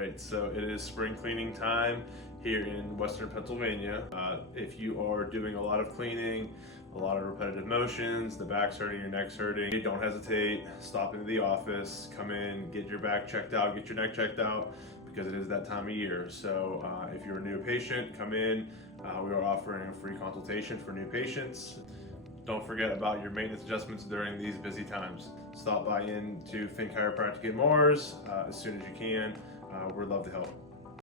right, so it is spring cleaning time here in Western Pennsylvania. If you are doing a lot of cleaning, a lot of repetitive motions, the back's hurting, your neck's hurting, don't hesitate, stop into the office, come in, get your back checked out, get your neck checked out, because it is that time of year. So if you're a new patient, come in. We are offering a free consultation for new patients. Don't forget about your maintenance adjustments during these busy times. Stop by in to Chiropractic in Mars as soon as you can. We'd love to help.